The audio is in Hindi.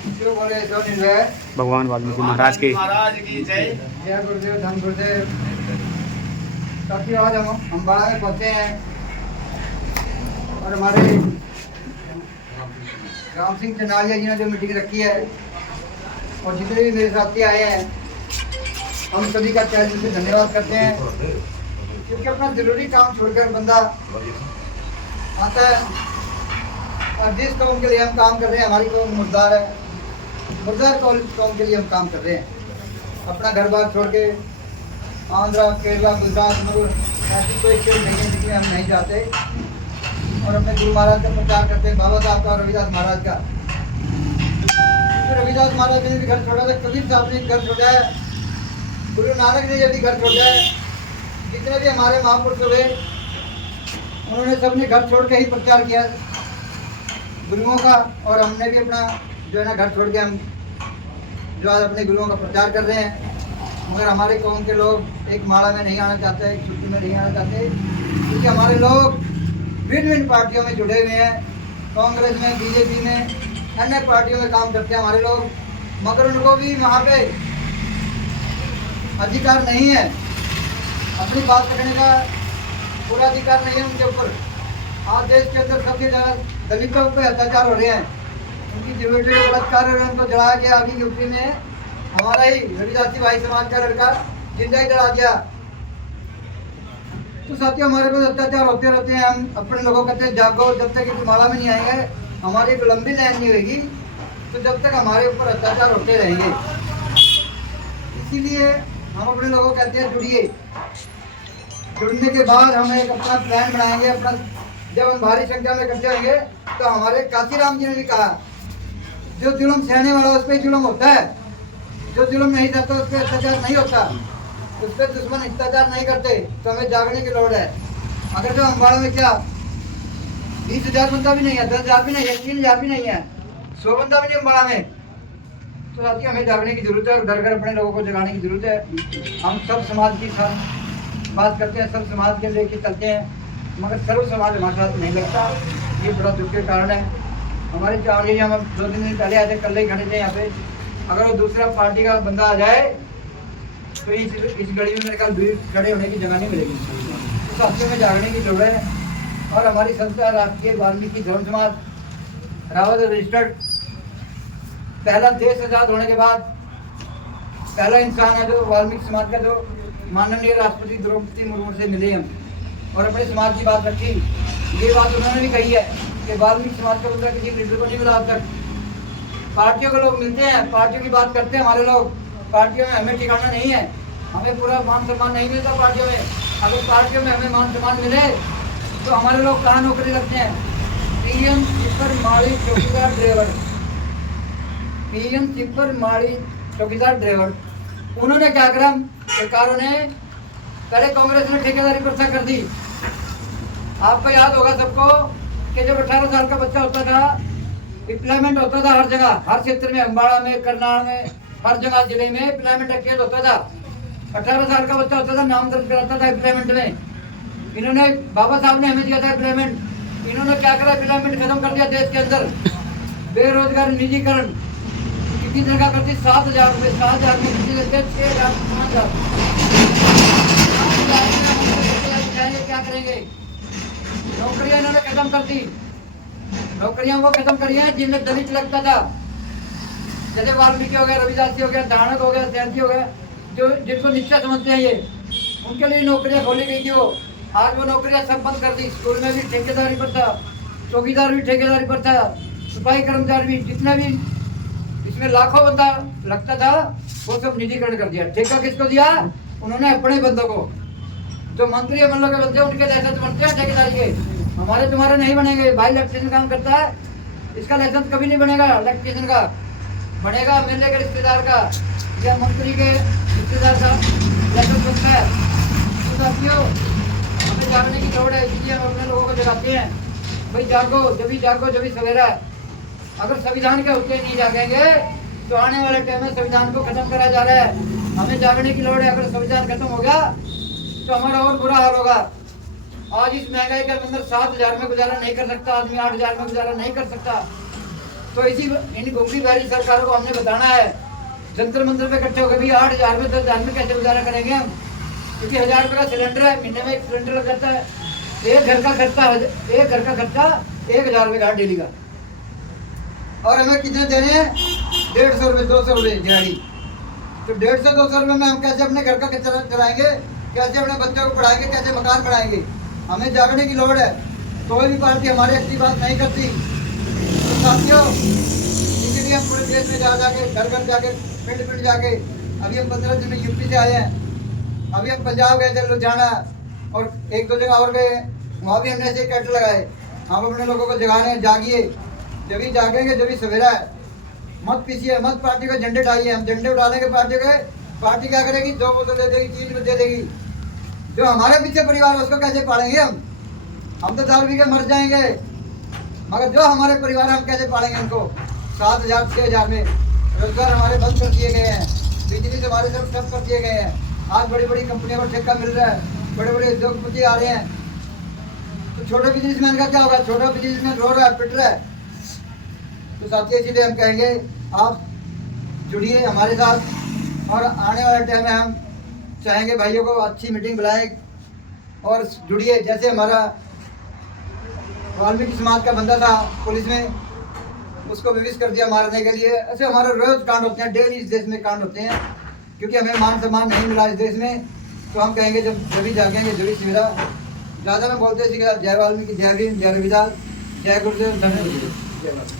जो बोले सो निर्भय। भगवान वाल्मीकि महाराज की जय गुरुदेव, धन गुरुदेव। काफी आज हम अम्बाड़ा में पहुंचे हैं और हमारे राम सिंह चनालिया जी ने जो मीटिंग रखी है और जितने भी मेरे साथी आए हैं, हम सभी का तहे दिल से धन्यवाद करते हैं, क्योंकि अपना जरूरी काम छोड़कर बंदा आता है और जिस कौम के लिए हम काम कर रहे हैं, हमारी कौम मुर्दार है, मुर्दार कौम के लिए हम काम कर रहे हैं। अपना घर बार छोड़ के आंध्रा, केरला, गुजरात, मगर ऐसी कोई खेल नहीं है जिसमें हम नहीं जाते और अपने गुरु महाराज का प्रचार करते हैं, बाबा साहब का, रविदास महाराज का। तो रविदास महाराज ने भी घर छोड़ा था, कबीर साहब ने घर छोड़ा है, गुरु नानक ने ये भी घर छोड़ा है। जितने भी हमारे महापुरुष हुए उन्होंने सबने घर छोड़ के ही प्रचार किया गुरुओं का, और हमने भी अपना जो है ना घर छोड़ के हम जो आज अपने गुरुओं का प्रचार कर रहे हैं। मगर हमारे कौम के लोग एक माला में नहीं आना चाहते, एक छुट्टी में नहीं आना चाहते, क्योंकि हमारे लोग भिन्न भिन्न पार्टियों में जुड़े हुए हैं, कांग्रेस में, बीजेपी में, अन्य पार्टियों में काम करते हैं हमारे लोग, मगर उनको भी वहाँ पे अधिकार नहीं है, अपनी बात रखने का पूरा अधिकार नहीं है उनके ऊपर। आज देश के अंदर सबसे ज़्यादा दलितों पर अत्याचार हो रहे हैं, उनकी ज्योमेट्री का बलात्कार हो रहे हैं, उनको जला गया। अभी यूपी में हमारा ही रविदासी भाई समाज का लड़का जिंदा ही जला दिया। तो साथियों, हमारे पास अत्याचार होते रहते हैं। हम अपने लोगों को कहते हैं जागो, जब तक इस माला में नहीं आएंगे, हमारी एक लंबी लाइन नहीं होगी, तो जब तक हमारे ऊपर अत्याचार होते रहेंगे। इसीलिए हम अपने लोगों को कहते हैं जुड़िए। जुड़ने के बाद हम एक अपना प्लान बनाएंगे। अपना जब हम भारी संख्या में इकट्ठे होंगे तो हमारे काशीराम जी ने भी कहा, जो जुल्म सहने वाला उस पर जुल्म होता है, जो जुल्म नहीं करता उस पर अत्याचार नहीं होता, उस पर दुश्मन अत्याचार नहीं करते। तो हमें जागने की लोड़ है। अगर जो अम्बाड़ा में क्या 20,000 बंदा भी नहीं है, 10,000 भी नहीं है, 3,000 भी नहीं है, 100 बंदा भी नहीं अम्बाड़ा में, तो साथी हमें जागने की जरूरत है और घर घर अपने लोगों को जगाने की जरूरत है। हम सब समाज की बात करते हैं, सब समाज के लेके चलते हैं, मगर सर्व समाज हमारे साथ नहीं लगता। ये बड़ा दुख के कारण है। हमारे चार ही हम 2-3 दिन पहले आए थे, कल ही खड़े थे यहाँ पे। अगर वो दूसरा पार्टी का बंदा आ जाए तो इस गली में मेरे ख्याल खड़े होने की जगह नहीं मिलेगी। तो साथियों में जागने की जरूरत है। और हमारी संस्था राष्ट्रीय वाल्मीकि धर्म समाज रावत रजिस्टर्ड पहला देश आजाद होने के बाद पहला इंसान है जो वाल्मीकि समाज का, जो माननीय राष्ट्रपति द्रौपदी मुर्मू से मिले हम और अपने समाज की बात रखी। ये बात उन्होंने भी कही है कि वाल्मीकि समाज का बंदा किसी लीडर को नहीं मिला अब तक। पार्टियों के लोग मिलते हैं, पार्टियों की बात करते हैं हमारे लोग, पार्टियों में हमें ठिकाना नहीं है, हमें पूरा मान सम्मान नहीं मिलता पार्टियों में। अगर पार्टियों में हमें मान सम्मान मिले तो हमारे लोग कहाँ नौकरी लगते हैं? पीएम चिपर माड़ी चौकीदार ड्राइवर, पीएम चिपर माड़ी चौकीदार ड्राइवर। उन्होंने क्या करा? सरकारों ने पहले कांग्रेस ने ठेकेदारी प्रथा कर दी। आपको याद होगा सबको कि जब 18 साल का बच्चा होता था, एम्प्लॉयमेंट होता था हर जगह, हर क्षेत्र में, अम्बाड़ा में, करनाल में, हर जगह जिले में एम्प्लॉयमेंट का केस होता था। 18 साल का बच्चा होता था, नाम दर्ज कराता था एम्प्लॉयमेंट में। इन्होंने, बाबा साहब ने हमें दिया था एम्प्लॉयमेंट। इन्होंने क्या करा? एम्प्लॉयमेंट खत्म कर दिया देश के अंदर। बेरोजगार निजीकरण कितनी जगह करती? 7,000 रुपये, 7,000 में कितनी देते? 6,000, 5,000। क्या करेंगे? नौकरियां इन्होंने खत्म कर दी। नौकरियां वो खत्म करी हैं जिनमें दलित लगता था, जैसे वाल्मीकि हो गया, रविदासी हो गया, धारणक हो गया, सैंती हो गया, जो जिनको नीचा समझते हैं ये, उनके लिए नौकरियां खोली गई थी। वो आज वो नौकरियां सब बंद कर दी। स्कूल में भी ठेकेदारी पर था, चौकीदार भी ठेकेदारी पर था, सिपाही कर्मचारी भी, जितना भी इसमें लाखों बंदा लगता था वो सब निजीकरण कर दिया। ठेका किसको दिया? उन्होंने अपने बंदों को। जो मंत्री एमएलए के बंदे उनके लाइसेंस बनते हैं ठेकेदारी के, हमारे तुम्हारे नहीं बनेंगे। भाई इलेक्ट्रीशियन काम करता है, इसका लाइसेंस कभी नहीं बनेगा। इलेक्ट्रीशियन का बनेगा एमएलए के रिश्तेदार का या मंत्री के रिश्तेदार का लाइसेंस बनता है। तो साथियों, हमें जागने की लोड़ है, इसलिए हम अपने लोगों को जगाते हैं, भाई जागो, जब भी सवेरा है। अगर संविधान के होते नहीं जागेंगे तो आने वाले टाइम में संविधान को खत्म करा जा रहा है। हमें जागने की लोड़ है। अगर संविधान खत्म होगा तो हमारा और बुरा हाल होगा। आज इस महंगाई के अंदर 7,000 में गुजारा नहीं कर सकता आदमी, 8,000 में गुजारा नहीं कर सकता। तो इसी इन घूमती बिहारी सरकारों को हमने बताना है, जंतर मंत्र पे इकट्ठे हो गए भी 8,000 में 10,000 में कैसे गुजारा करेंगे हम, क्योंकि 1,000 रुपये का सिलेंडर है, महीने में एक सिलेंडर लग जाता है। एक घर का खर्चा 1,000 रुपये का डेली का, और हमें कितने देने हैं 150 रुपये 200 रुपये दिहाड़ी। तो 150-200 रुपये में हम कैसे अपने घर का खर्चा चलाएंगे, कैसे अपने बच्चों को पढ़ाएंगे, कैसे मकान बनाएंगे। हमें जागने की लोड़ है। कोई भी पार्टी हमारे अच्छी बात नहीं करती। तो साथियों, इसीलिए हम पूरे देश में जा जाके घर घर जाके पिंड जाके, अभी हम 15 दिन में यूपी से आए हैं, अभी हम पंजाब गए थे, लुधियाना और 1-2 जगह और गए, वहाँ भी हमने ऐसे कैंट लगाए। हम अपने लोगों को जगा रहे हैं, जागिए, जब ही जागेंगे जब ही सवेरा है। मत पीछिए, मत पार्टी को झंडे उठाइए। हम झंडे उठा लेंगे पार्टी क्या करेगी, 2 बोतल दे देगी, 3 में दे देगी। जो हमारे पीछे परिवार है उसको कैसे पालेंगे हम तो दारू पी के मर जाएंगे, मगर जो हमारे परिवार है हम कैसे पालेंगे उनको। 7,000 6,000 में रोजगार हमारे बंद कर दिए गए हैं, बिजली से हमारे सब ठप कर दिए गए हैं। आज बड़ी बड़ी कंपनियों को ठेका मिल रहा है, बड़े बड़े उद्योगपति आ रहे हैं, तो छोटे बिजनेसमैन का क्या होगा। छोटा बिजनेसमैन रो रहा है, पिट रहा है। तो साथियों, इसीलिए हम कहेंगे आप जुड़िए हमारे साथ, और आने वाले टाइम में हम चाहेंगे भाइयों को अच्छी मीटिंग बुलाएं और जुड़िए। जैसे हमारा वाल्मीकि समाज का बंदा था पुलिस में, उसको विविश कर दिया मारने के लिए। ऐसे हमारे रोज कांड होते हैं, डेली इस देश में कांड होते हैं, क्योंकि हमें मान सम्मान नहीं मिला इस देश में। तो हम कहेंगे जब भी जागेंगे जब भी सवेरा, ज़्यादा में बोलते हैं जय वाल्मीकि, जय भीम, जय रविदास, जय गुरुदेव, धन्यवाद।